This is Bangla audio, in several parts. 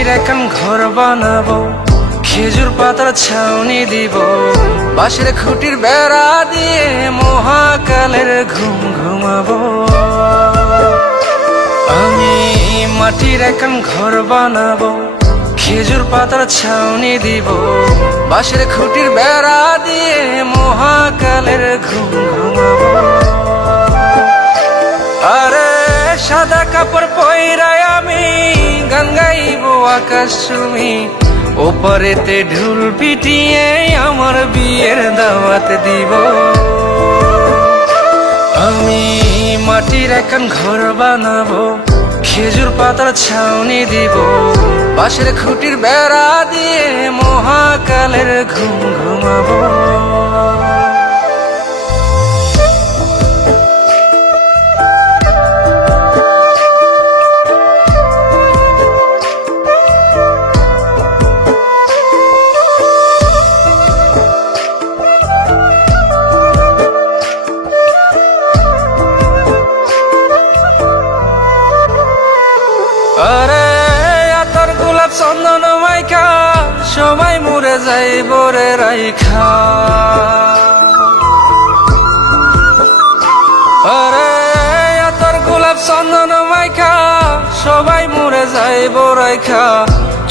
মাটির একখান ঘর বানাবো, খেজুর পাতার ছাউনি দিব, বাঁশের খুঁটির বেড়া দিয়ে মহাকালের ঘুম ঘুমাবো। আমি মাটির একখান ঘর বানাবো, খেজুর পাতার ছাউনি দিব, বাঁশের খুঁটির বেড়া দিয়ে মহাকালের ঘুম ঘুমাবো। আরে সাদা কাপড় পইরায় আমি গান গাইবো আকাশ চুমি, ওপারেতে ঢোল পিটিয়ে আমার বিয়ের দাওয়াত দিব। আমি মাটির একখান ঘর বানাবো, খেজুর পাতার ছাউনি দিব, বাঁশের খুঁটির বেড়া দিয়ে মহাকালের ঘুম ঘুমাবো। আরে আতর গোলাপ চন্দন মাইখা সবাই মরে যাইব রে রাইখা। আরে আতর গোলাপ চন্দন মাইখা সবাই মরে যাইব রাইখা,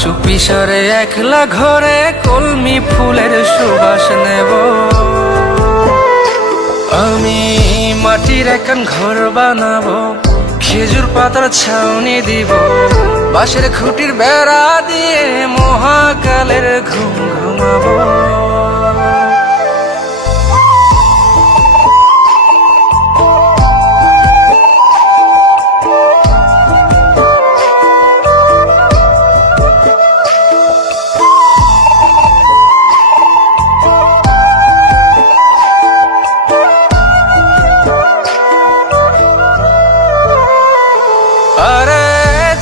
চুপি সারে একলা ঘরে কলমি ফুলের সুবাস নেব। আমি মাটির একখান ঘর বানাবো, খেজুর পাতার ছাউনি দিব, বাঁশের খুঁটির বেড়া দিয়ে মহাকালের ঘুম ঘুমাবো। আরে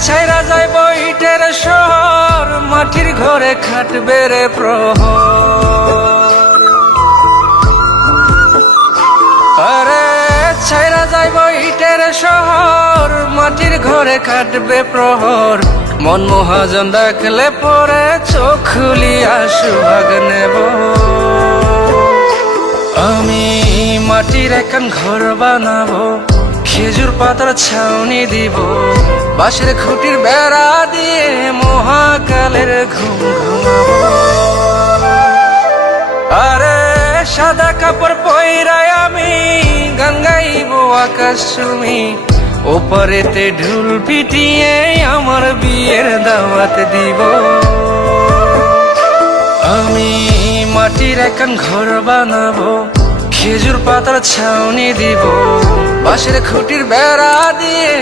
ছাইরা যাইব ইটের শহর, মাটির ঘরে খাটবে রে প্রহর। আরে ছাইরা যাইব ইটের শহর, মাটির ঘরে খাটবে প্রহর। মন মহাজন ডাকলে পরে চোখ খুলিয়া সুভাগ নেব। আমি মাটির একখান ঘর বানাবো, খেজুর পাতার ছাউনি দিব, বাঁশের খুঁটির বেড়া দিয়ে মহাকালের ঘুম ঘুমাবো। আরে সাদা কাপড় পইরায় আমি গান গাইবো আকাশ চুমি, ওপারেতে ঢোল পিটিয়ে আমার বিয়ের দাওয়াত দিব। আমি মাটির একখান ঘর বানাবো, খেজুর পাতার ছাউনি দিব, বাঁশের খুঁটির বেড়া দিয়ে